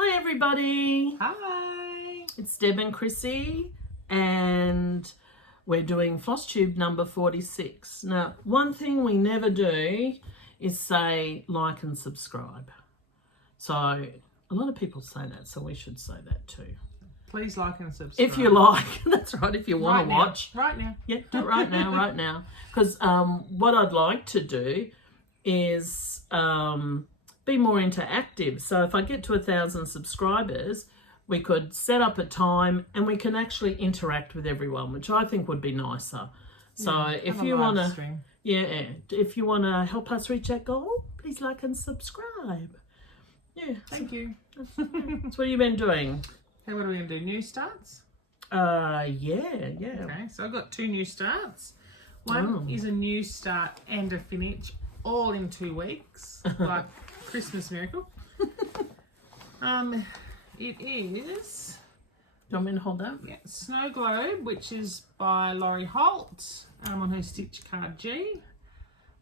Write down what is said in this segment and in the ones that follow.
Hi everybody. Hi. It's Deb and Chrissy and we're doing Flosstube number 46. Now, one thing we never do is say like and subscribe. So a lot of people say that, so we should say that too. Please like and subscribe. If you like, that's right, if you want to watch. Right now. Yeah, do it right now, right now. Because what I'd like to do is be more interactive. So if I get to 1,000 subscribers, we could set up a time and we can actually interact with everyone, which I think would be nicer. So if you want to, if you want to help us reach that goal, please like and subscribe. Yeah. Thank you. So what have you been doing? Hey, what are we going to do? New starts? Yeah. Okay, so I've got 2 new starts. One is a new start and a finish, all in 2 weeks, like Christmas miracle. It is... Do you want me to hold that? Yeah, Snowglobe, which is by Holt, on her Stitch Card G.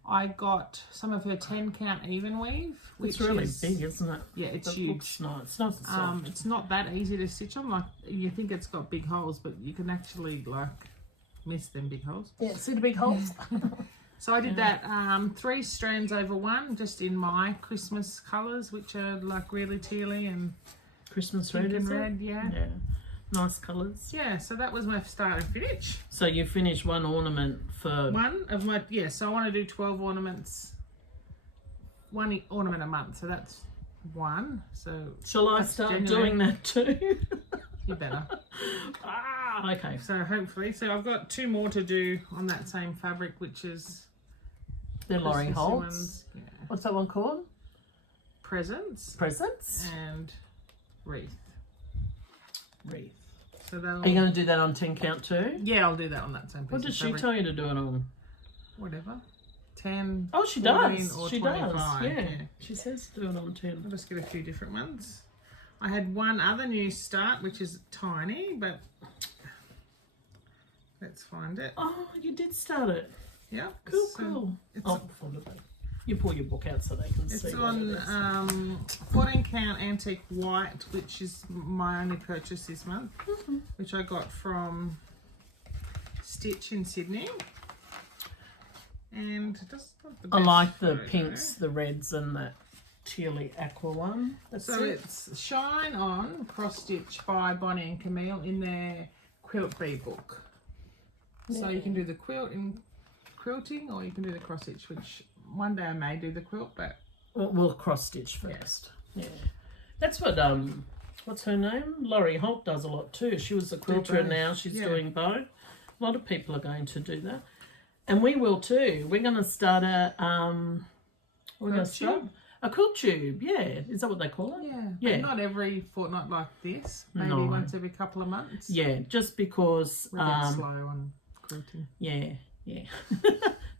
I got some of her 10 count even weave. It's really big, isn't it? Yeah, it's it huge. Looks nice. It's nice and soft. It's not that easy to stitch on. Like, you think it's got big holes, but you can actually like miss them big holes. Yeah, see the big holes? So I did that 3 strands over 1, just in my Christmas colours, which are like really tealy and Christmas red, and is red, it? yeah. Nice colours. Yeah, so that was my start and finish. So you finished one ornament for... One of my, so I want to do 12 ornaments, 1 ornament a month, so that's 1. So shall I start doing that too? You better. Okay. So hopefully, so I've got 2 more to do on that same fabric, which is... They're Laurie Holt's. Yeah. What's that one called? Presents. Presents? And wreath. Wreath. So are you going to do that on 10 count too? Yeah, I'll do that on that same piece. What does she tell you to do it on? Whatever. 10. Oh, she 14, does. or She 25. does. Yeah. She says do it on 10. I'll just get a few different ones. I had one other new start, which is tiny, but let's find it. Oh, you did start it. Yeah. Cool, so cool. It's you pull your book out so they can see. It's on 14 count antique white, which is my only purchase this month, which I got from Stitch in Sydney. And I like the pinks, the reds, and that tealy aqua one. It's Shine On Cross Stitch by Bonnie and Camille in their Quilt Bee book. Yeah. So you can do the quilt in quilting, or you can do the cross stitch, which one day I may do the quilt, but we'll cross stitch first. Yeah, that's what what's her name? Laurie Holt does a lot too. She was a quilter and now she's doing both. A lot of people are going to do that, and we will too. We're going to start a a quilt tube. Yeah, is that what they call it? Yeah. But not every fortnight like this. Maybe once every couple of months. Yeah, just because we're a bit slow on quilting. Yeah.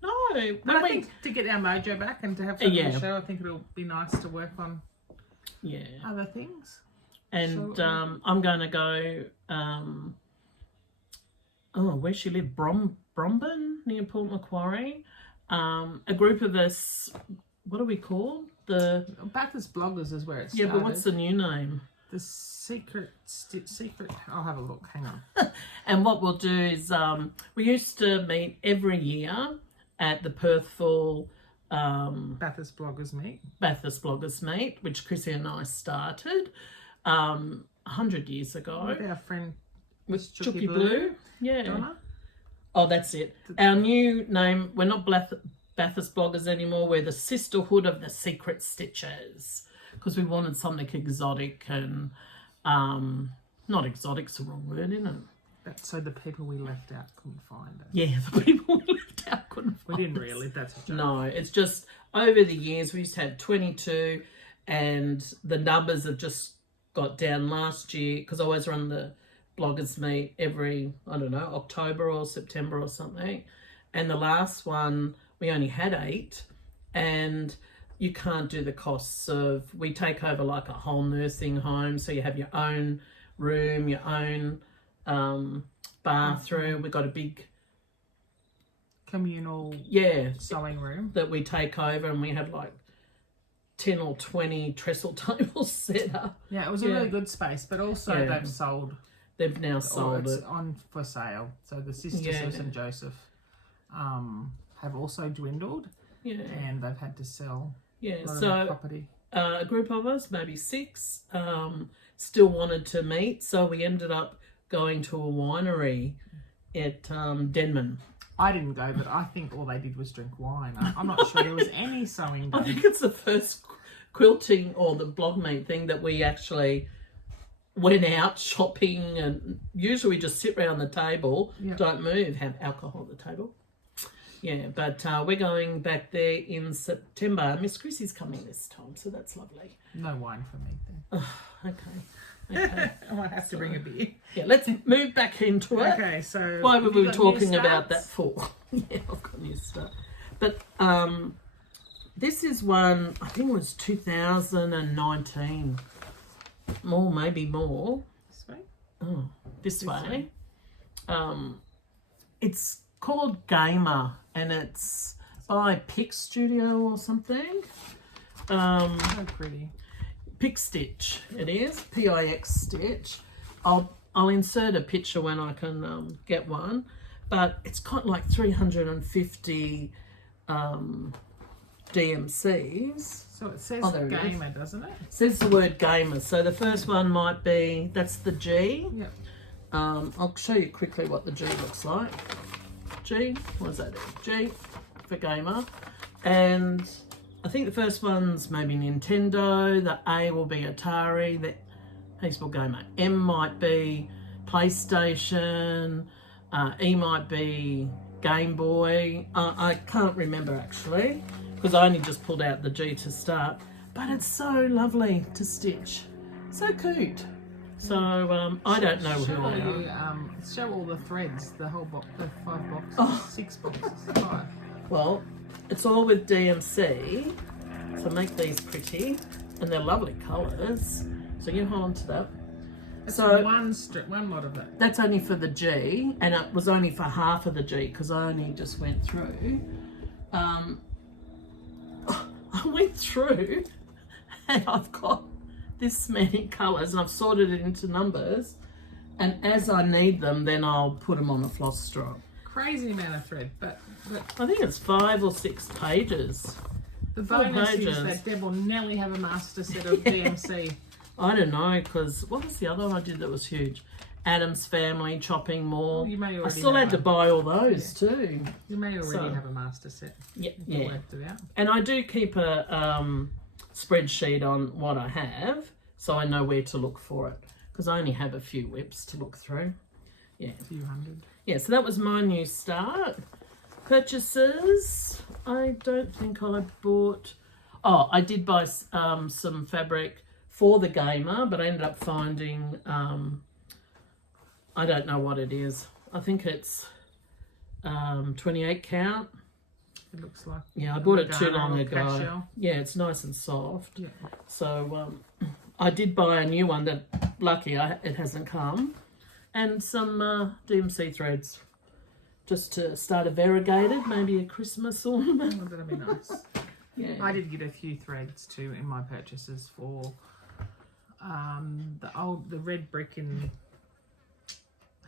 No, but I think to get our mojo back and to have something to show, I think it'll be nice to work on other things. And I'm going to go, where she lived, Bromben, near Port Macquarie. A group of us, what are we called? The Bathurst Bloggers is where it started. Yeah, but what's the new name? The secret. I'll have a look. Hang on. And what we'll do is we used to meet every year at the Perthville Bathurst Bloggers meet, which Chrissy and I started 100 years ago. With our friend with Chucky Blue. Yeah. Donna? Oh, that's it. Our new name. We're not Bathurst Bloggers anymore. We're the Sisterhood of the Secret Stitchers. Because we wanted something exotic and not exotic's the wrong word, isn't it? So the people we left out couldn't find it. Yeah, the people we left out couldn't find it. We didn't really, that's a joke. No, it's just over the years we used to have 22 and the numbers have just got down last year because I always run the bloggers meet every, I don't know, October or September or something. And the last one, we only had 8 and you can't do the costs of, we take over like a whole nursing home, so you have your own room, your own bathroom. We've got a big communal sewing room that we take over, and we have like 10 or 20 trestle tables set up. Yeah, it was a really good space, but also they've sold. They've now sold it. On for sale. So the sisters of St. Joseph have also dwindled. Yeah. And they've had to sell a lot of their property. A group of us, maybe 6, still wanted to meet, so we ended up going to a winery at Denman. I didn't go, but I think all they did was drink wine. I'm not sure there was any sewing done. I think it's the first quilting or the blog meet thing that we actually went out shopping, and usually we just sit around the table, don't move, have alcohol at the table. Yeah, but we're going back there in September. Miss Chrissy's coming this time, so that's lovely. No wine for me then. Oh, okay. I might have to bring a beer. Yeah, let's move back into it. Okay, so why were we talking about that for? Yeah, I've got new stuff. But this is one, I think it was 2019. More, maybe more. This way? Oh, this way. It's called Gamer, and it's by PixStudio or something. So pretty. PixStitch, it is. PixStitch. I'll insert a picture when I can get one, but it's got like 350 DMCs. So it says Gamer, doesn't it? It says the word Gamer. So the first one might be, that's the G. Yep. I'll show you quickly what the G looks like. G, what does that do? G for Gamer. And I think the first one's maybe Nintendo, the A will be Atari, the Peaceful Gamer. M might be PlayStation, E might be Game Boy. I can't remember actually, because I only just pulled out the G to start. But it's so lovely to stitch. So cute. So I don't know who I am. Show all the threads, the whole box, the 5 boxes, 6 boxes, 5. Well, it's all with DMC, so make these pretty, and they're lovely colours. So you hold on to that. So one lot of it. That's only for the G, and it was only for half of the G because I only just went through. I went through, and I've got this many colours, and I've sorted it into numbers, and as I need them, then I'll put them on a floss strop. Crazy amount of thread, but I think it's 5 or 6 pages. The bonus is that Deb will nearly have a master set of DMC. I don't know, because what was the other one I did that was huge? Adam's Family, Chopping Mall. Well, you may I still had to buy all those too. You may already have a master set. Yeah. Worked it out. And I do keep a spreadsheet on what I have, so I know where to look for it, because I only have a few whips to look through. Yeah. A few hundred. Yeah, so that was my new start. Purchases, I don't think I bought... Oh, I did buy some fabric for the Gamer, but I ended up finding... I don't know what it is. I think it's 28 count. It looks like... Yeah, I bought it too long ago. Cashel. Yeah, it's nice and soft. Yeah. So I did buy a new one that, lucky, it hasn't come. And some DMC threads. Just to start a variegated, maybe a Christmas ornament. Oh, that'd be nice. Yeah. I did get a few threads too in my purchases for the red brick and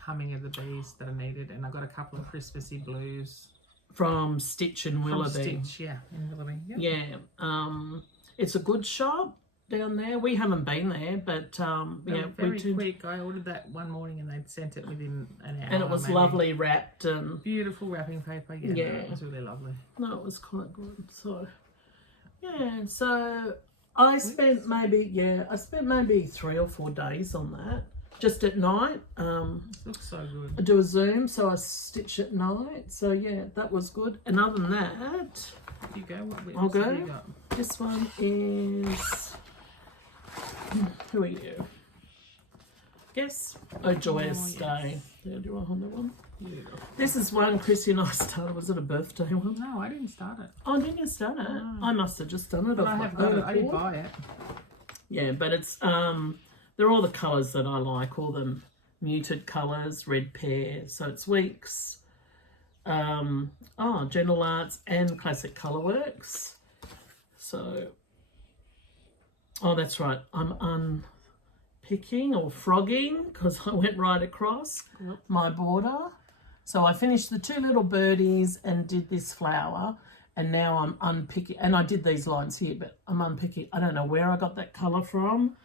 Humming of the Bees that I needed, and I got a couple of Christmassy blues from Stitch and Willoughby. From Stitch, yeah, in Willoughby. Yep. Yeah, it's a good shop down there. We haven't been there, but very quick. I ordered that one morning and they'd sent it within an hour. And it was maybe. lovely wrapped and beautiful wrapping paper. Yeah, no, it was really lovely. No, it was quite good. So yeah, so I spent maybe 3 or 4 days on that. Just at night. It looks so good. I do a Zoom, so I stitch at night. So yeah, that was good. And other than that, you go. I'll go. You got? This one is. Who are you? Guess. Oh, Joyous Day. Yeah, do I hold that one? Yeah. This is one Chrissy and I started. Was it a birthday one? No, I didn't start it. Oh, didn't you start it? No. I must have just done it. But I have got it. I did buy it. Yeah, but it's they're all the colours that I like. All the muted colours, red pear. So it's Weeks. General Arts and Classic Colourworks. So Oh, that's right. I'm unpicking or frogging because I went right across my border. So I finished the 2 little birdies and did this flower. And now I'm unpicking. And I did these lines here, but I'm unpicking. I don't know where I got that colour from.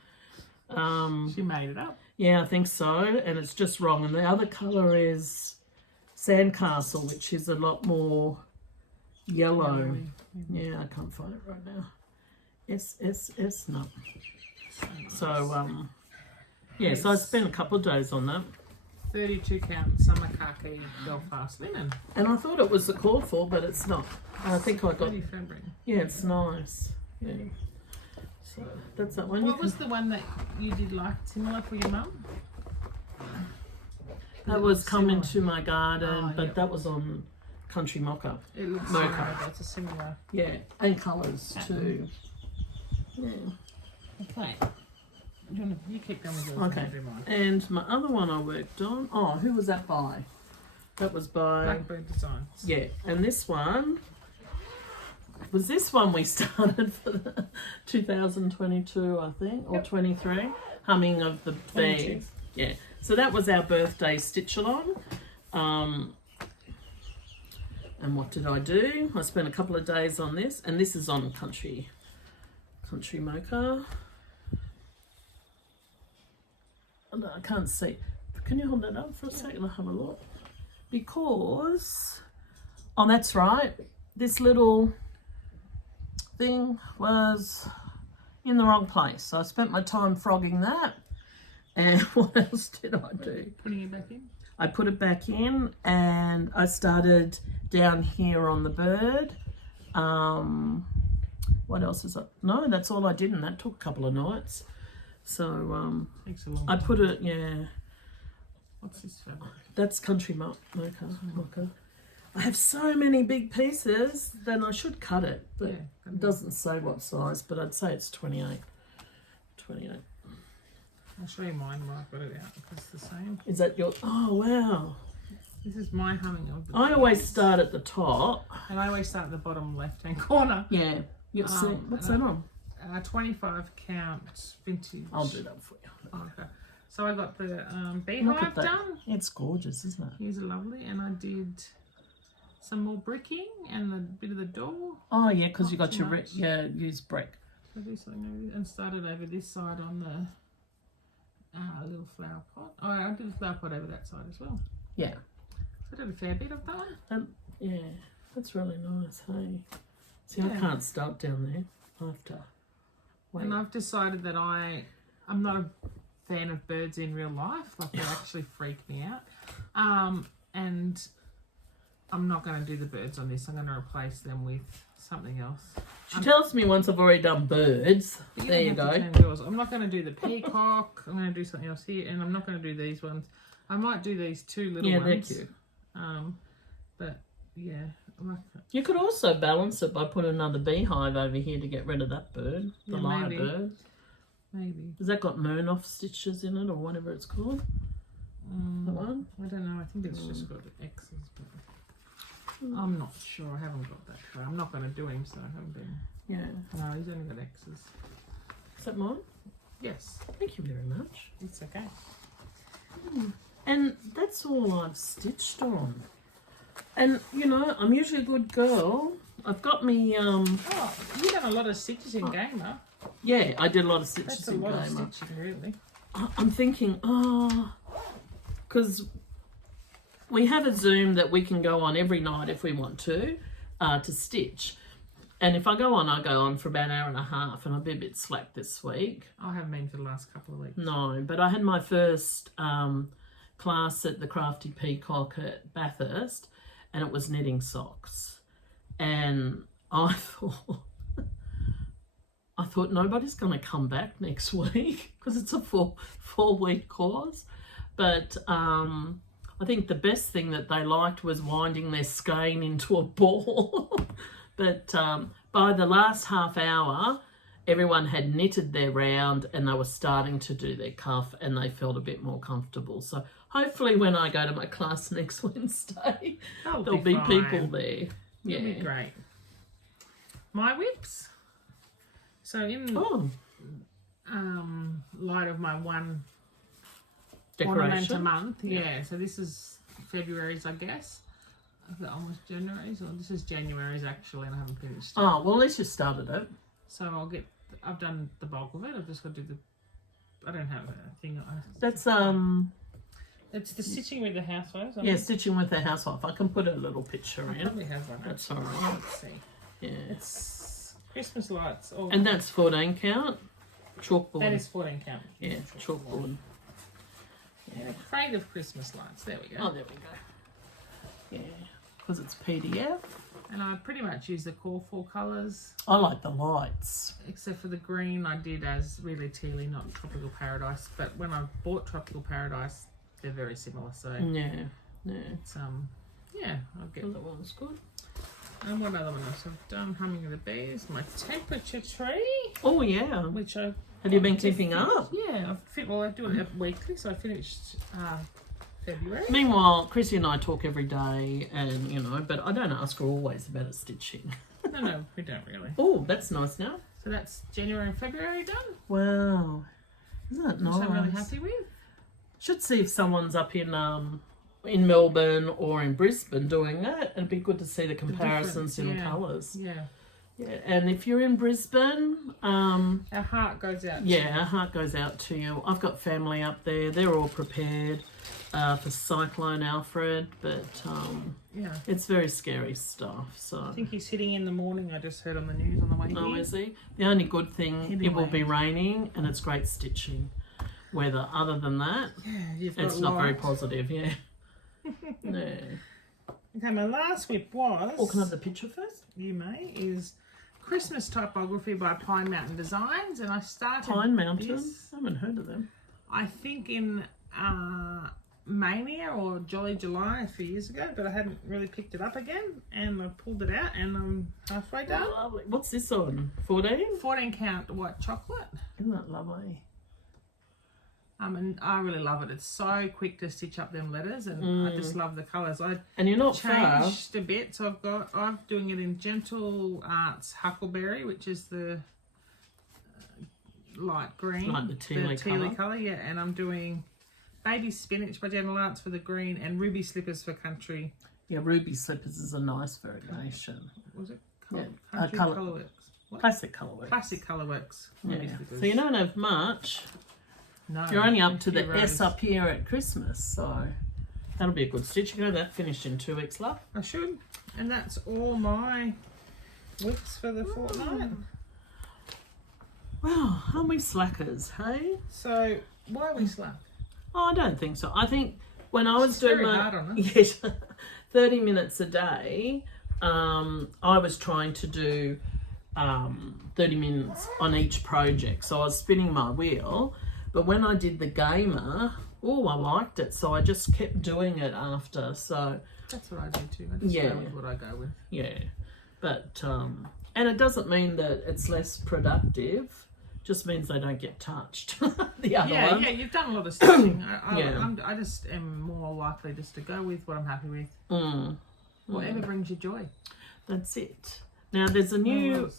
She made it up. Yeah, I think so. And it's just wrong. And the other colour is Sandcastle, which is a lot more yellow. Yeah, I can't find it right now. S, no. So, yeah, so I spent a couple of days on that. 32 count summer khaki Belfast linen. And I thought it was the called for, but it's not. I think I got... Pretty fabric. Yeah, it's nice. Yeah. So that's that one. What was the one that you did like similar for your mum? That was Come Into My Garden, Oh, but yep. that was on Country Mocha. It looks Mocha. similar. That's a similar. Yeah, and colours too. Yeah. Okay. You keep going with yours. Okay. And I'll do mine. And my other one I worked on. Oh, who was that by? That was by Blackbird Designs. Yeah, and this one was this one we started for the 2022, I think, or 23. Humming of the Bee. 22. Yeah. So that was our birthday stitch-along. And what did I do? I spent a couple of days on this, and this is on Country Mocha. Oh, I can't see. Can you hold that up for a second? I'll have a look. Because, oh, that's right. This little thing was in the wrong place. So I spent my time frogging that. And what else did I do? Putting it back in? I put it back in and I started down here on the bird. What else is up? No, that's all I did, and that took a couple of nights. So Takes a long I time. put it, yeah. What's this fabric? That's Country Mocha. I have so many big pieces, then I should cut it. But Yeah, it doesn't say what size, but I'd say it's 28. 28. I'll show you mine where I've got it out because it's the same. Is that your... Oh, wow. This is my humming of the I always bees. start at the top. And I always start at the bottom left-hand corner. Yeah. You see, what's that on? 25 count vintage. I'll do that for you. Okay. So I got the Look at beehive that. done. It's gorgeous, isn't it? Here's lovely. And I did some more bricking and a bit of the door. Oh, yeah, because you Not got too your... much. use brick. So I do something over there and started over this side on the little flower pot. Oh, I did a flower pot over that side as well. Yeah. So I did a fair bit of that. Yeah, that's really nice, hey? See, I Yeah. can't start down there. I have to wait. And I've decided that I'm not a fan of birds in real life. Like, they actually freak me out. And I'm not going to do the birds on this. I'm going to replace them with something else. She tells me once I've already done birds. But There you don't have go. to turn yours. I'm not going to do the peacock. I'm going to do something else here. And I'm not going to do these ones. I might do these two little Yeah, ones. they're cute. But, yeah. You could also balance it by putting another beehive over here to get rid of that bird. The Yeah, lyre maybe. bird. Maybe. Has that got Murnoff stitches in it or whatever it's called? That one? I don't know. I think it's just got X's. But I'm not sure. I haven't got that far. I'm not going to do him, so I haven't been. Yeah. No, he's only got X's. Is that mine? Yes. Thank you very much. It's okay. And that's all I've stitched on. And, you know, I'm usually a good girl. I've got me, Oh, you've done a lot of stitches in Gamer. yeah, I did a lot of stitches That's a in lot of Gamer. stitching, really. I'm thinking, because we have a Zoom that we can go on every night if we want to stitch. And if I go on for about an hour and a half, and I'll be a bit slack this week. I haven't been for the last couple of weeks. No, but I had my first class at the Crafty Peacock at Bathurst, and it was knitting socks. And I thought nobody's going to come back next week because it's a four-week course. But I think the best thing that they liked was winding their skein into a ball. But by the last half hour, everyone had knitted their round and they were starting to do their cuff and they felt a bit more comfortable. So hopefully when I go to my class next Wednesday, there'll be people there. Yeah. It'll be great. My whips. So in light of my one ornament a Decoration. month. Yeah, so this is February's, I guess. Is it almost January's? Or this is January's actually, and I haven't finished. Oh, well, at least you started it. So I've done the bulk of it. I've just got to do I don't have a thing. That's, It's the stitching with the housewives. yeah, stitching with the housewife. I can put a little picture I in. probably have one. That's all right. Let's see. Yeah. It's Christmas lights. Oh, And that's 14 count. Chalkboard. that is 14 count. Yeah, chalkboard. Yeah, crate of Christmas lights. There we go. Oh, there we go. Yeah, because it's PDF. And I pretty much use the core 4 colours, I like the lights. except for the green I did as really tealy, not Tropical Paradise. But when I bought Tropical Paradise, they're very similar. So Yeah, yeah. it's yeah, I'll get. That one's good. And what other one else I've done? Humming of the Bees, my temperature tree, Oh, yeah. which I Have you been keeping up? Yeah, I do it weekly, so I finished February. Meanwhile, Chrissy and I talk every day, and you know, but I don't ask her always about her stitching. No, we don't really. Oh, that's nice now. So that's January and February done, Wow, isn't that nice? which I'm really happy with. Should see if someone's up in Melbourne or in Brisbane doing that. It'd be good to see the comparisons in yeah. colours. Yeah. Yeah, and if you're in Brisbane, Our heart goes out. yeah, our heart goes out to you. I've got family up there. They're all prepared for Cyclone Alfred, but Yeah. it's very scary stuff. So. I think he's hitting in the morning. I just heard on the news on the way here. Oh, is he? The only good thing, Hitting it will rain. be raining and it's great stitching weather. Other than that, Yeah, you've got it's not very light. positive, yeah. No. Okay, my last whip was. Oh, can I have the picture first? You may is Christmas Typography by Pine Mountain Designs, and I started Pine Mountain? this, I haven't heard of them. I think in Mania or Jolly July a few years ago, but I hadn't really picked it up again, and I pulled it out, and I'm halfway done. Oh, lovely. What's this on? 14? 14 count white chocolate. Isn't that lovely? And I really love it. It's so quick to stitch up them letters, and I just love the colours. I And you're not far. changed a bit, so I'm doing it in Gentle Arts Huckleberry, which is the light green, Like the tealy colour. yeah. And I'm doing Baby Spinach by Gentle Arts for the green, and Ruby Slippers for Country. Yeah, Ruby Slippers is a nice variation. Was it Yeah, Country colour- Colourworks? What? Classic colourwork. Classic Colourworks. Ruby Yeah. Slippers. So you don't have much. No, You're only up a to few the S rows. up here at Christmas, so that'll be a good stitch. You know that finished in 2 weeks, love. I should. And that's all my whips for the fortnight. Wow, aren't we slackers, hey? So, why are we slack? Oh, I don't think so. I think when I was It's doing very my hard on us. yes, 30 minutes a day, I was trying to do 30 minutes on each project. So I was spinning my wheel, but when I did the gamer, oh, I liked it. So I just kept doing it after. So That's what I do too. I just Yeah. go with what I go with. yeah, but and it doesn't mean that it's less productive. Just means they don't get touched. The other Yeah, one. yeah, you've done a lot of stitching. Yeah. I just am more likely just to go with what I'm happy with. Mm, Whatever brings you joy. that's it. Now there's a new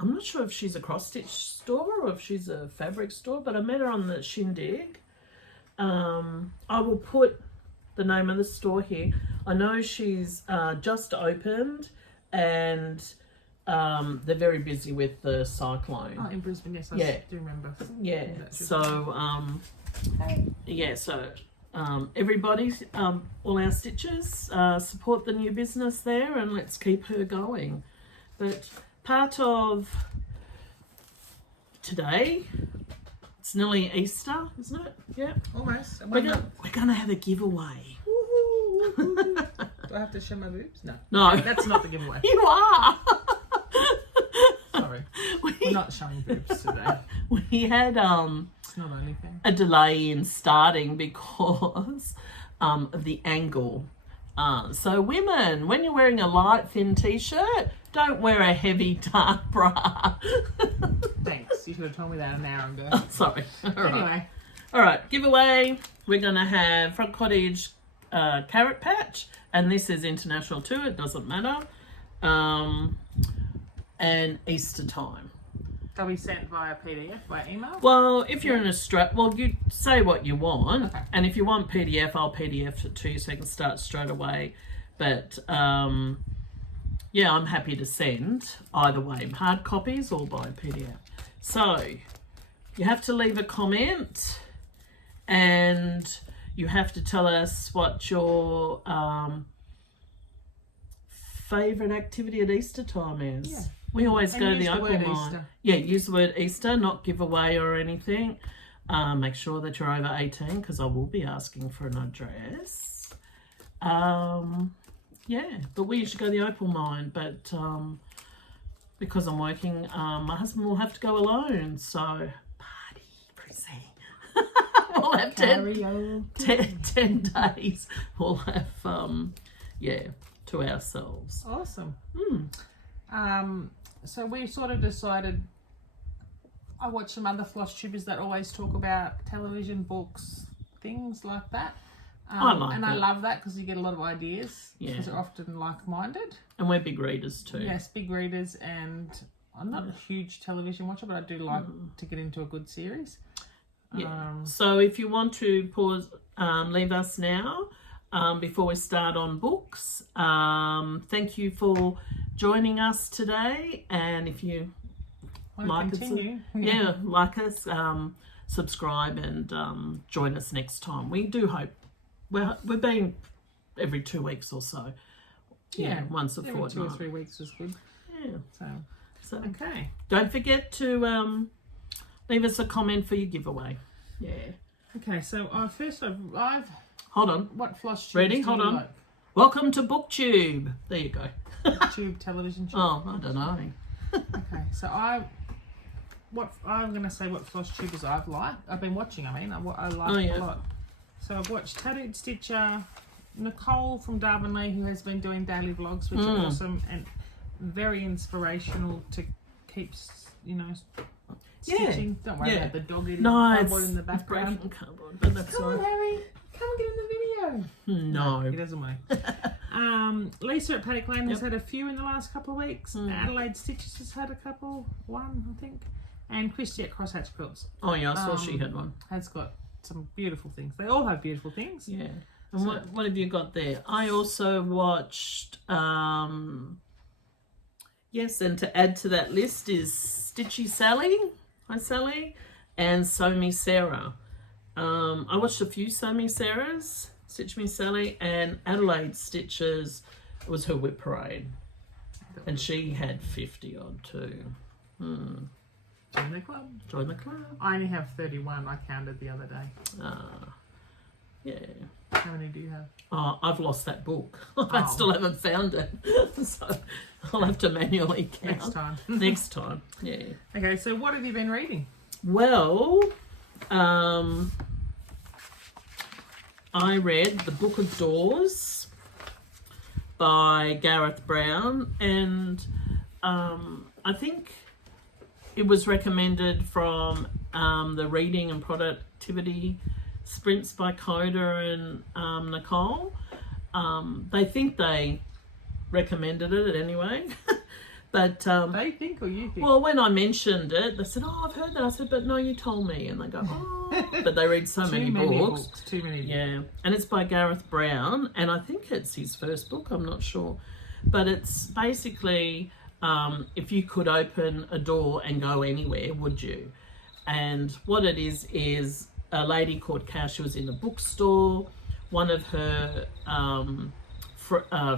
I'm not sure if she's a cross stitch store or if she's a fabric store, but I met her on the Shindig. I will put the name of the store here. I know she's just opened, and they're very busy with the cyclone. Oh, in Brisbane, yes, I Yeah. do remember. Yeah, That's just- so yeah, so everybody, all our stitchers, support the new business there, and let's keep her going. But part of today, it's nearly Easter, isn't it? Yeah. Almost. We're gonna have a giveaway. Do I have to show my boobs? No. No. That's not the giveaway. You are. Sorry. We're not showing boobs today. We had It's not anything. a delay in starting because of the angle. So women, when you're wearing a light thin t-shirt, don't wear a heavy dark bra. Thanks. You should have told me that an hour ago. Sorry. All right. Anyway. All right, giveaway. We're going to have Front Cottage carrot patch, and this is international too. It doesn't matter. and Easter time. They'll be sent via PDF, via email? Well, if you're in Australia, well, you say what you want. Okay. And if you want PDF, I'll PDF it to you so you can start straight away. But, yeah, I'm happy to send either way, hard copies or by PDF. So, you have to leave a comment and you have to tell us what your favourite activity at Easter time is. Yeah. We always And go use the the open word mind. Easter. Yeah, use the word Easter, not giveaway or anything. Make sure that you're over 18 because I will be asking for an address. Yeah, but we usually go the open mind, but because I'm working, my husband will have to go alone, so party, Chrissy. We'll have 10 days. We'll have, yeah, to ourselves. Awesome. So we sort of decided, I watch some other Flosstubers that always talk about television, books, things like that. I like and that. I love that because you get a lot of ideas Yeah. because they're often like-minded. And we're big readers too. Yes, big readers, and I'm not a huge television watcher, but I do like to get into a good series. Yeah. So if you want to pause, leave us now before we start on books. Thank you for joining us today, and if you like us, yeah, like us, subscribe, and join us next time. We do hope we've been every 2 weeks or so. Yeah, once a every fortnight. 2 or 3 weeks was good. Yeah. So Okay. don't forget to leave us a comment for your giveaway. Yeah. Okay. So first I've Hold on. what Flosstubes Ready? do Hold you on. like? Welcome to BookTube. There you go. Tube television tube. Oh, I don't know. Okay, so I'm going to say what Flosstubers I've been watching. I like a lot. So I've watched Tattooed Stitcher, Nicole from Darvanlee, who has been doing daily vlogs, which are awesome and very inspirational to keep, stitching. Don't worry about the dog eating cardboard in the background. Breaking cardboard, but that's Come all on, right. Harry. Come and get in the video. No. He doesn't want to. Lisa at Paddock Lane has had a few in the last couple of weeks. Adelaide Stitches has had a couple, one I think. And Christy at Crosshatch Quilts Oh yeah, I saw she had one. has got some beautiful things. They all have beautiful things. Yeah. And what have you got there? I also watched yes, and to add to that list is Stitchy Sally. Hi Sally. And Sew Me Sarah. I watched a few Sew Me Sarahs, Stitch Me Sally, and Adelaide Stitches was her whip parade. And she had 50 odd too. Join the club. Join the club. I only have 31. I counted the other day. Yeah. How many do you have? Oh, I've lost that book. I still haven't found it. So I'll have to manually count. Next time. Next time, yeah. Okay, so what have you been reading? Well, I read The Book of Doors by Gareth Brown, and I think it was recommended from the Reading and Productivity Sprints by Coda and Nicole. They think they recommended it anyway. But They think or you think? well, when I mentioned it, they said, "Oh, I've heard that." I said, "But no, you told me." And they go, "Oh," but they read so many books. Too many books. Yeah, and it's by Gareth Brown, and I think it's his first book. I'm not sure, but it's basically if you could open a door and go anywhere, would you? And what it is a lady called Cash who was in a bookstore. One of her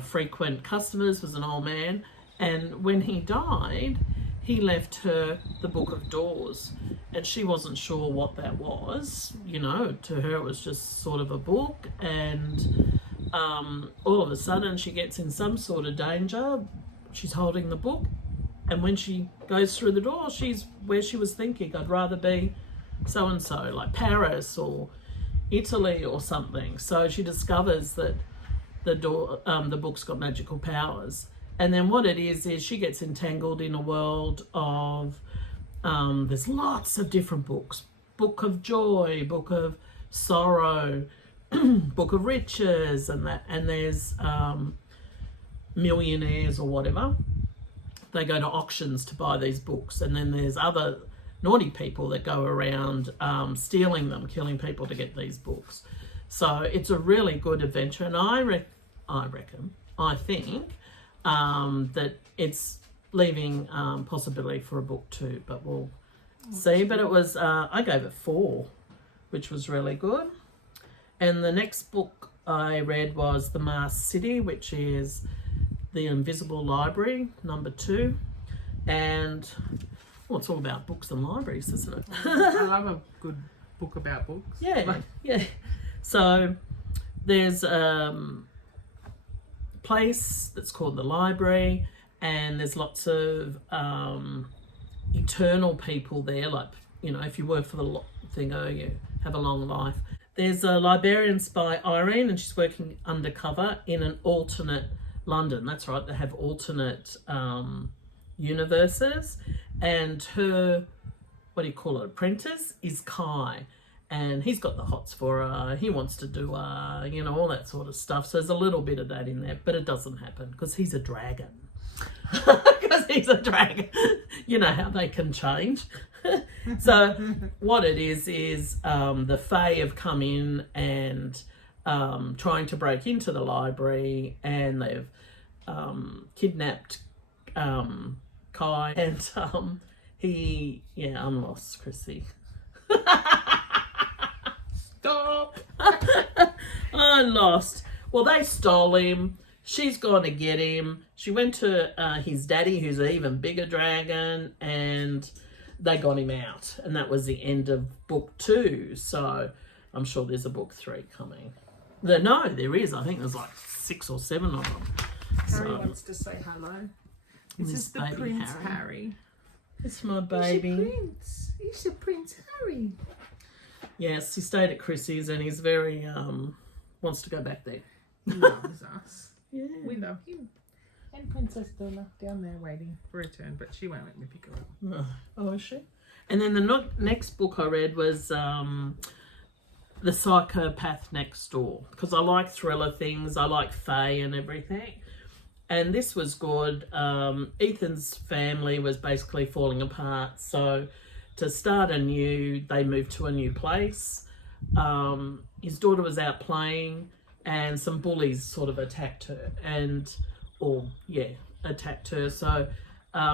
frequent customers was an old man. And when he died, he left her the Book of Doors. And she wasn't sure what that was. You know, to her it was just sort of a book. And all of a sudden she gets in some sort of danger. She's holding the book. And when she goes through the door, she's where she was thinking, I'd rather be so-and-so, like Paris or Italy or something. So she discovers that the book's got magical powers. And then what it is she gets entangled in a world of, there's lots of different books. Book of Joy, Book of Sorrow, Book of Riches, and there's Millionaires or whatever. they go to auctions to buy these books, and then there's other naughty people that go around stealing them, killing people to get these books. So it's a really good adventure, and I think that it's leaving possibility for a book too, but we'll see. But it was I gave it 4, which was really good. And the next book I read was The Masked City, which is The Invisible Library, number 2. And well, it's all about books and libraries, isn't it? I love a good book about books. Yeah, yeah. So there's a place that's called the library, and there's lots of eternal people there. Like, you know, if you work for the thingo, you have a long life. There's a librarian by Irene, and she's working undercover in an alternate London. That's right, they have alternate universes, and her, what do you call it, apprentice is Kai, and he's got the hots for her. He wants to do you know, all that sort of stuff. So there's a little bit of that in there, but it doesn't happen because he's a dragon. Because he's a dragon. You know how they can change. So what it is the Fae have come in and trying to break into the library, and they've kidnapped Kai, and I'm lost, Chrissy. Stop! I'm lost. Well, they stole him. She's gone to get him. She went to his daddy, who's an even bigger dragon, and they got him out. And that was the end of book 2. So I'm sure there's a book 3 coming. No, there is. I think there's like 6 or 7 of them. Harry wants to say hello. This is the Prince Harry. It's my baby. He's a Prince Harry. Yes, he stayed at Chrissy's, and he's very wants to go back there. He loves us. Yeah. We love him. And Princess Donna down there waiting for her turn, but she won't let me pick her up. Oh, is she? And then the next book I read was The Psychopath Next Door, because I like thriller things. I like Fae and everything. And this was good. Ethan's family was basically falling apart, so to start anew, they moved to a new place. His daughter was out playing, and some bullies sort of attacked her, attacked her. So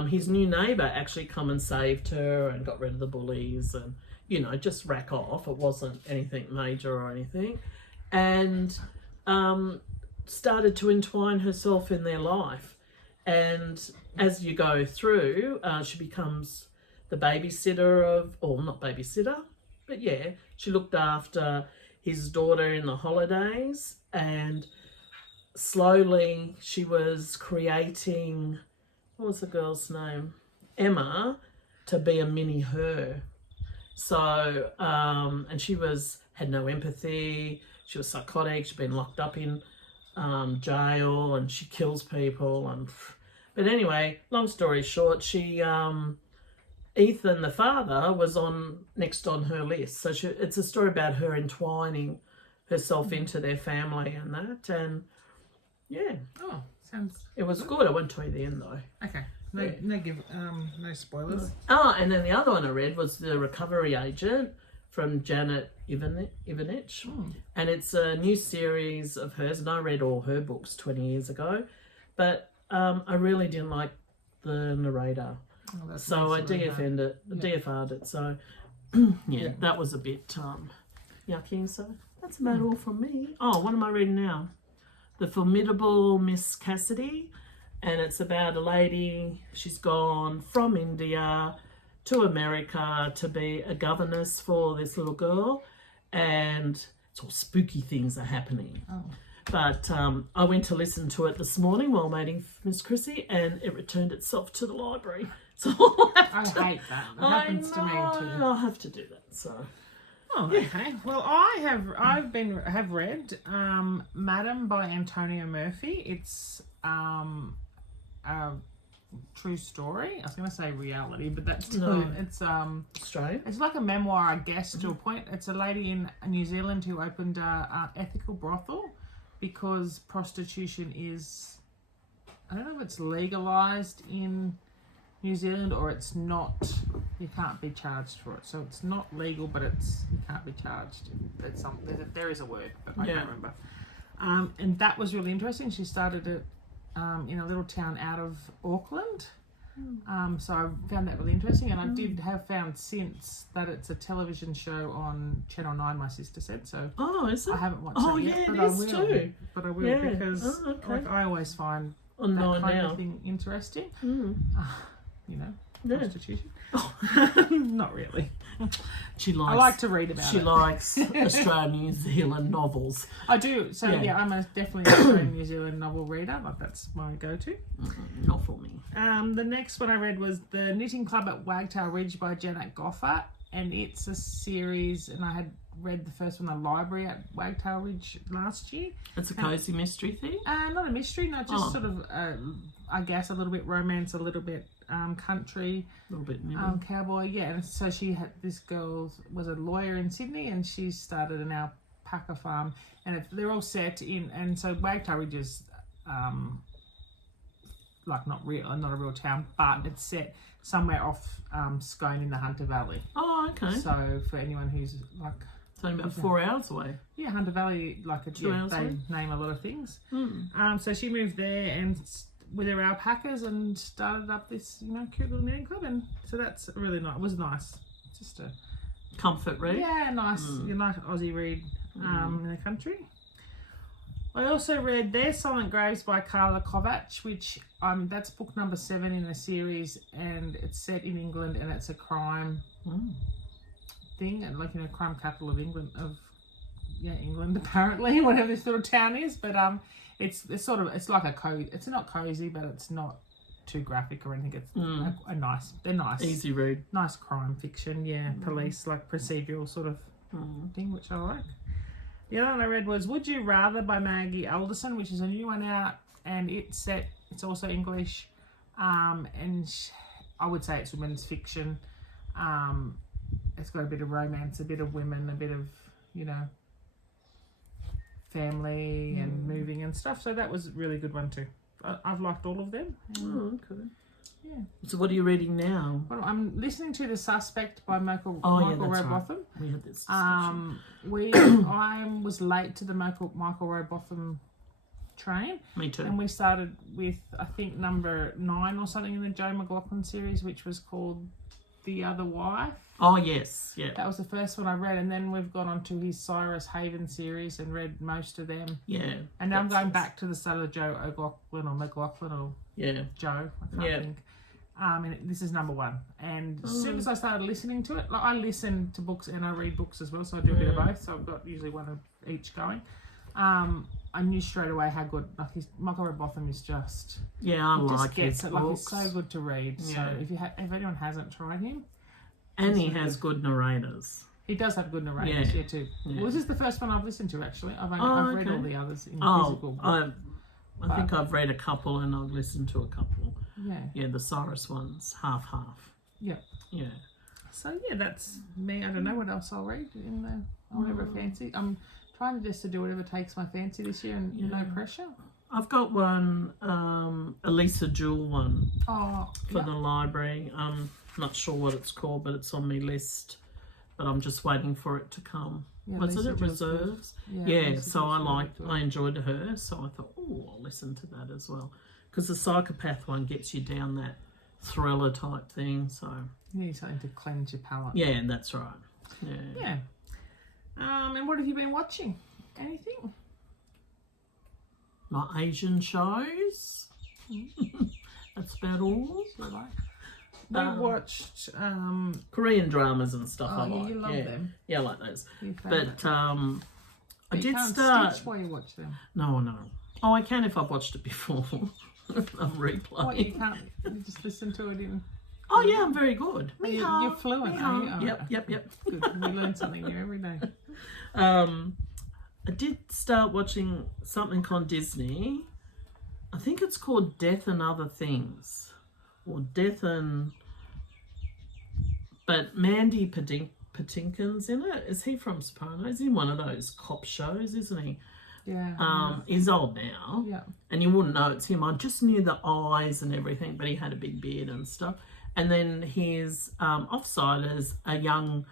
his new neighbour actually come and saved her and got rid of the bullies, and, you know, just rack off. It wasn't anything major or anything. And started to entwine herself in their life. And as you go through, she becomes the babysitter of, or not babysitter, but yeah, she looked after his daughter in the holidays, and slowly she was creating, what was the girl's name? Emma, to be a mini her. So, and she had no empathy, she was psychotic, she'd been locked up in jail, and she kills people. But anyway, long story short, she Ethan, the father, was next on her list. So it's a story about her entwining herself into their family and that. And yeah. Oh, sounds. It was good. I won't tell you the end though. Okay. No spoilers. Oh, and then the other one I read was The Recovery Agent from Janet Ivanich. And it's a new series of hers, and I read all her books 20 years ago. But I really didn't like the narrator. Oh, so I DFR'd it. So that was a bit yucky. So that's about all from me. Oh, what am I reading now? The Formidable Miss Cassidy, and it's about a lady. She's gone from India to America to be a governess for this little girl, and it's all spooky things are happening. Oh. But I went to listen to it this morning while waiting for Miss Chrissy, and it returned itself to the library. So I hate that. It happens to me too. I'll have to do that. So. Oh, okay. Well, I have read Madam by Antonia Murphy. It's a true story. I was going to say reality, but that's it's Australian. It's like a memoir, I guess, to a point. It's a lady in New Zealand who opened a ethical brothel because prostitution is, I don't know if it's legalized in New Zealand, or it's not. You can't be charged for it. So it's not legal, but you can't be charged. There is a word, but I can't remember. And that was really interesting. She started it in a little town out of Auckland. So I found that really interesting, and I have found since that it's a television show on Channel 9, my sister said. So is it? I haven't watched Oh it yeah, yet, it but is too. But I will because like, I always find On that 9 kind now. of thing interesting. You know, Yeah. prostitution. Not really. She likes. I like to read about She it. likes Australian, New Zealand novels. I do. So yeah, I'm definitely an Australian New Zealand novel reader. Like that's my go-to. Not for me. The next one I read was The Knitting Club at Wagtail Ridge by Janet Goffart, and it's a series. And I had read the first one, The Library at Wagtail Ridge, last year. It's a cozy mystery thing. Not a mystery, no, just sort of, I guess, a little bit romance, a little bit country, A little bit cowboy, yeah. And so this girl was a lawyer in Sydney, and she started an alpaca farm, and they're all set in, and so Wagtail Ridge is like not a real town, but it's set somewhere off Scone in the Hunter Valley. Oh, okay. So for anyone who's like, It's only about 4 hours away. yeah, Hunter Valley, like 2 hours they away. name a lot of things. So she moved there and with her alpacas and started up this, cute little knitting club, and so that's really nice. It was nice, just a Comfort read. nice, nice Aussie read in the country. I also read Their Silent Graves by Carla Kovacs, which that's book number 7 in the series, and it's set in England, and it's a crime thing, and like crime capital of England England apparently, whatever this little town is, but it's like a code. It's not cozy, but it's not too graphic or anything. It's they're nice, Easy read. nice crime fiction, police, like procedural sort of thing, which I like. The other one I read was Would You Rather by Maggie Alderson, which is a new one out, and it's also English, and I would say it's women's fiction. It's got a bit of romance, a bit of women, a bit of, family and moving and stuff. So that was a really good one too. I've liked all of them. Oh, okay. Yeah. So what are you reading now? Well, I'm listening to The Suspect by Michael That's Robotham. right. We had this discussion. I was late to the Michael Robotham train. Me too. And we started with, I think, number 9 or something in the Joe McLaughlin series, which was called The Other Wife. Oh, yes. Yeah. That was the first one I read, and then we've gone on to his Cyrus Haven series and read most of them. Yeah. And now I'm going back to the start of Joe McLaughlin or Joe, I can't think. And this is number 1. And as soon as I started listening to it, like I listen to books and I read books as well, so I do a bit of both. So I've got usually one of each going. I knew straight away how good, like Michael Robotham is just. Yeah, I like his it. books. Like he's so good to read. Yeah. So if anyone hasn't tried him. And he has good narrators. He does have good narrators, too. Yeah. Well, this is the first one I've listened to, actually. I've read all the others in physical. I think I've read a couple and I've listened to a couple. Yeah. Yeah, the Cyrus one's half. Yeah. Yeah. So, yeah, that's me. I don't know what else I'll read in the whatever fancy. I'm trying to do whatever takes my fancy this year and no pressure. I've got one, Elisa Jewell one for the library. Not sure what it's called, but it's on my list. But I'm just waiting for it to come. Yeah, Was Lisa it at Jewell's Reserves? good. Yeah, so I enjoyed her. So I thought, I'll listen to that as well. Because the psychopath one gets you down that thriller type thing. So You need something to cleanse your palate. yeah, that's right. Yeah. And what have you been watching? Anything? My Asian shows. That's about all. We watched Korean dramas and stuff. I yeah, like. you love them. Yeah, I like those. Your But favourite. I you did can't start. stitch while you watch them. No. Oh, I can if I've watched it before. I'm replaying. What, you can't? You just listen to it in. Oh yeah, I'm very good. You're fluent, are you? Oh, Yep. Good. We learn something new every day. I did start watching something on Disney. I think it's called Death and Other Things, or Death and. But Mandy Patinkin's in it. Is he from Sopranos? He's in one of those cop shows, isn't he? Yeah. He's old now. Yeah. And and you wouldn't know it's him. I just knew the eyes and everything, but he had a big beard and stuff. And then his offside is a young,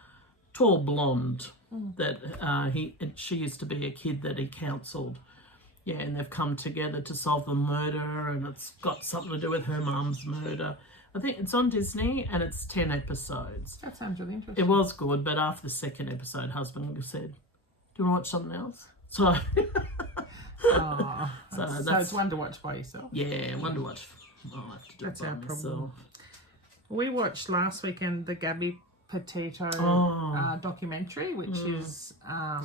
tall blonde that she used to be a kid that he counselled. Yeah, and they've come together to solve the murder, and it's got something to do with her mum's murder. I think it's on Disney, and it's 10 episodes. That sounds really interesting. It was good, but after the second episode, husband said, "Do you want to watch something else?" So, so it's one to watch by yourself. Yeah, one to watch. I'll have to do That's it by our myself. problem. We watched last weekend the Gabby Petito documentary, which is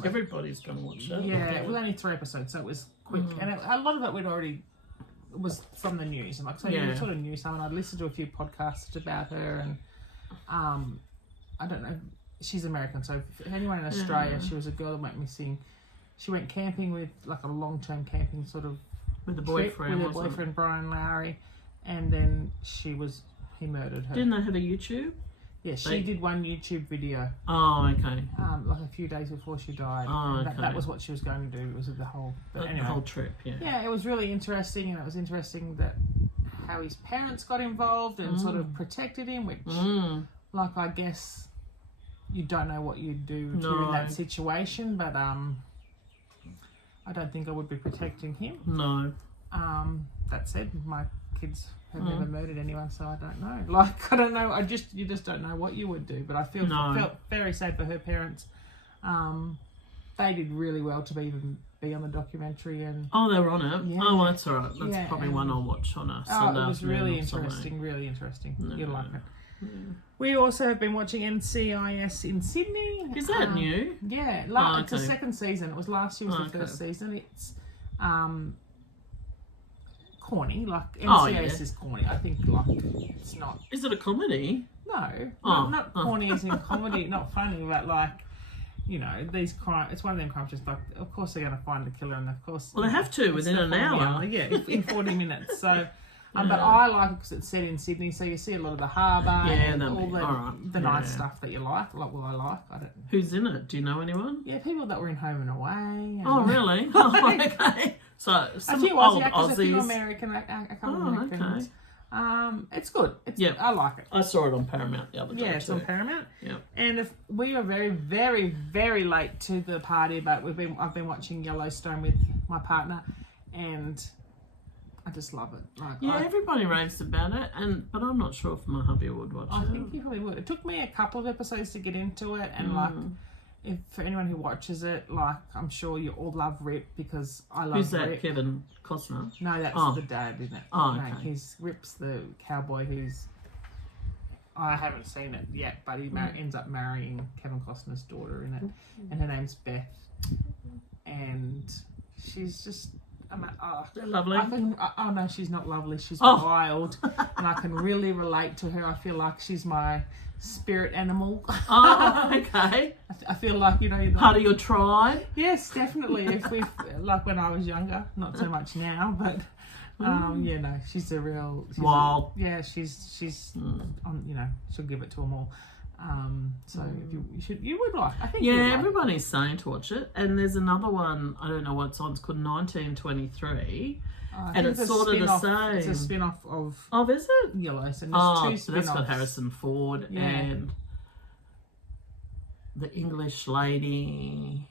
Everybody's going to watch that. yeah, it was only 3 episodes, so it was quick, and a lot of it we'd already was from the news, and like so you sort of knew some, and I'd listened to a few podcasts about her, and I don't know, she's American, so if anyone in Australia, she was a girl that went missing. She went camping with like a long-term camping sort of with a boyfriend, with her boyfriend Brian Lowry, and then he murdered her. Didn't they have a YouTube? Yeah, she did one YouTube video. Oh, okay. Like a few days before she died. Oh, okay. That was what she was going to do. It was the whole. But anyway, the whole trip. Yeah. Yeah, it was really interesting, and it was interesting that how his parents got involved and sort of protected him, which, like, I guess you don't know what you'd do if you're in that situation, but I don't think I would be protecting him. No. That said, my kids have never murdered anyone, so I don't know. Like, I don't know. You just don't know what you would do. But I felt very sad for her parents. They did really well to even be on the documentary, and they were on it. Yeah. Oh, that's all right. That's probably one I'll watch on a Sunday. It was really afternoon interesting. Really interesting. No. You'll like it. Yeah. We also have been watching NCIS in Sydney. Is that new? Yeah, it's the second season. It was last year was the first season. It's corny, like NCIS is corny. I think like it's not. Is it a comedy? No, not corny as in comedy, not funny, but like, you know, these crime. It's one of them crimes. Just like, of course they're going to find the killer, and of course. Well, they have to within an hour. Yeah, in 40 minutes. So. But I like it because it's set in Sydney, so you see a lot of the harbour and all the nice stuff that you like. Like, I like. I don't. Who's in it? Do you know anyone? Yeah, people that were in Home and Away. Oh, really? Oh, okay. So some a few old Aussie actors, Aussies. a few American, a couple of Americans. It's good. I like it. I saw it on Paramount the other day. Yeah, it's on Paramount. Yeah. And if we were very, very, very late to the party, but I've been watching Yellowstone with my partner, and I just love it. Like, everybody raves about it, but I'm not sure if my hubby would watch it. I think he probably would. It took me a couple of episodes to get into it, and like, if for anyone who watches it, like, I'm sure you all love Rip because I love. Who's that? Rip. Kevin Costner. No, that's the dad, isn't it? Oh, no, okay. Rip's the cowboy who's. I haven't seen it yet, but he ends up marrying Kevin Costner's daughter in it, and her name's Beth, and she's just. They're lovely. Oh no, she's not lovely. She's wild, and I can really relate to her. I feel like she's my spirit animal. Oh, okay. I feel like, you know, part of your tribe. Yes, definitely. If we like when I was younger, not so much now, but yeah, no, she's a real wild. She's you know, she'll give it to them all. So you would like. I think. Yeah, everybody's saying to watch it, and there's another one. I don't know what it's on. It's called 1923, and it's sort of the same. It's a spin-off of. Oh, is it? Yellowstone. So that's got Harrison Ford and the English lady.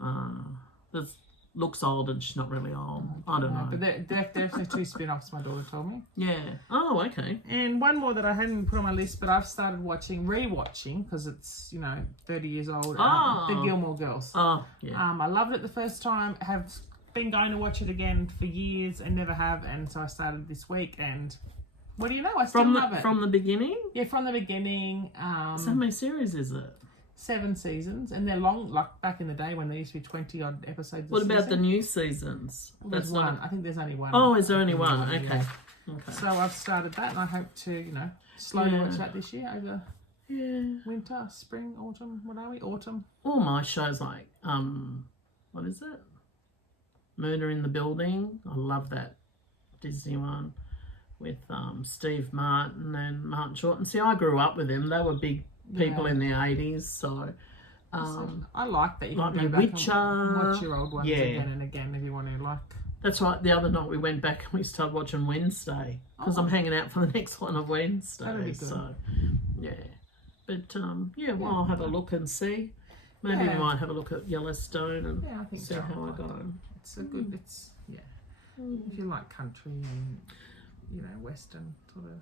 That looks old and she's not really old. I don't know. But there are 2 spin-offs, my daughter told me. Yeah. Oh, okay. And one more that I hadn't put on my list, but I've started rewatching, because it's, you know, 30 years old. The Gilmore Girls. Oh, yeah. I loved it the first time. Have been going to watch it again for years and never have. And so I started this week, and what do you know? I still love it. From the beginning? Yeah, from the beginning. So how many series is it? 7 seasons, and they're long, like back in the day when there used to be 20 odd episodes. What about the new seasons? Well, there's one. I think there's only one. Oh, is there only one? Okay. Yeah. Okay. So I've started that, and I hope to, you know, slowly watch that this year over winter, spring, autumn. What are we? Autumn. All my shows like what is it? Murder in the Building. I love that Disney one with Steve Martin and Martin Short. And see, I grew up with them. They were big people in the 80s, so I like that you like can go back Witcher. and watch your old ones again and again if you want to, like. That's right. The other night we went back and we started watching Wednesday because I'm hanging out for the next one of Wednesday. That'll be good. So, yeah. But, well, I'll have a look and see. Maybe we might have a look at Yellowstone and I think see how I go. It's a good, if you like country and, you know, Western sort of,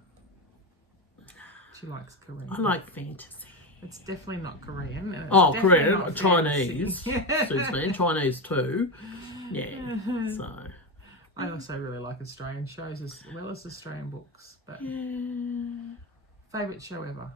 she likes Korean. I like fantasy. It's definitely not Korean. And it's Korean, not Chinese. fantasy. Suits me. Chinese too. Yeah. So. I also really like Australian shows as well as Australian books. But favourite show ever?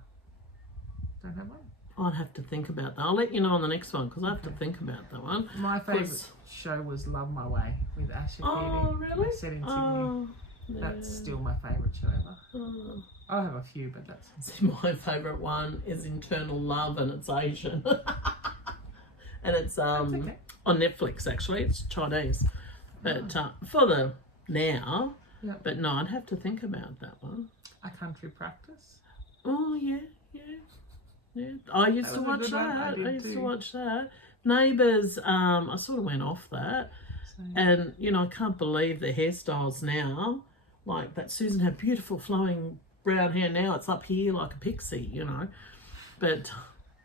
Don't have one? I'd have to think about that. I'll let you know on the next one because I have to think about that one. My favourite show was Love My Way with Asha Oh, Keating. really? Set in Sydney. Oh, That's still my favourite show ever. Oh. I have a few, but that's... See, my favourite one is Internal Love and it's Asian. And it's on Netflix actually. It's Chinese. But for the now, but no, I'd have to think about that one. A Country Practice. Oh, yeah. I used to watch that. I used to watch that. Neighbours, I sort of went off that. And, you know, I can't believe the hairstyles now. Like that Susan had beautiful flowing brown hair. Now it's up here like a pixie, you know. But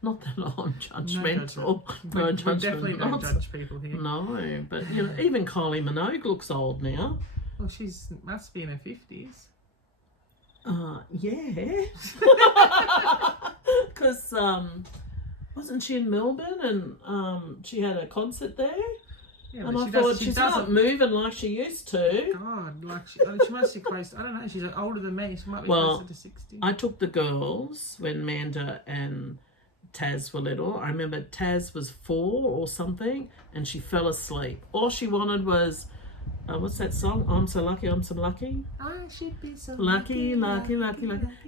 not that I'm judgmental. No judgment. We definitely don't judge people here. No, but, you know, even Kylie Minogue looks old now. Well, she's must be in her 50s. Yeah. Because wasn't she in Melbourne and she had a concert there? Yeah, and I thought she's not moving like she used to. God, like she must be close. I don't know. She's older than me. She might be closer to 60. I took the girls when Manda and Taz were little. I remember Taz was 4 or something, and she fell asleep. All she wanted was. What's that song? I'm so lucky, I'm so lucky. I should be so lucky.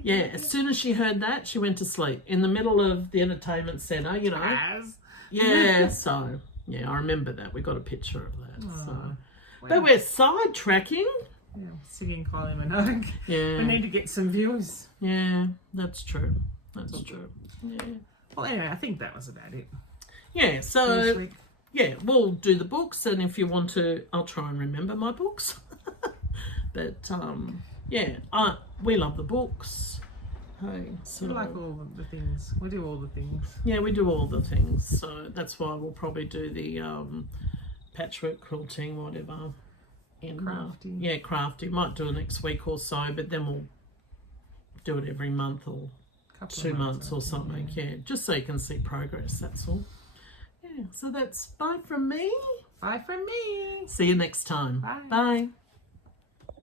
Yeah, as soon as she heard that, she went to sleep in the middle of the entertainment centre, you know. Yeah, so, yeah, I remember that. We got a picture of that. So. Wow. But we're sidetracking. Yeah, singing Kylie Minogue. Yeah. We need to get some viewers. Yeah, that's true. That's true. Yeah. Well, anyway, I think that was about it. Yeah, so... Yeah, we'll do the books, and if you want to, I'll try and remember my books. But, we love the books. Hey, so... We like all the things. We do all the things. Yeah, we do all the things. So that's why we'll probably do the patchwork quilting, whatever. Crafty. Crafty. Might do it next week or so, but then we'll do it every month or 2 months or something. Yeah, just so you can see progress, that's all. So that's bye from me. Bye from me. See you next time. Bye. Bye.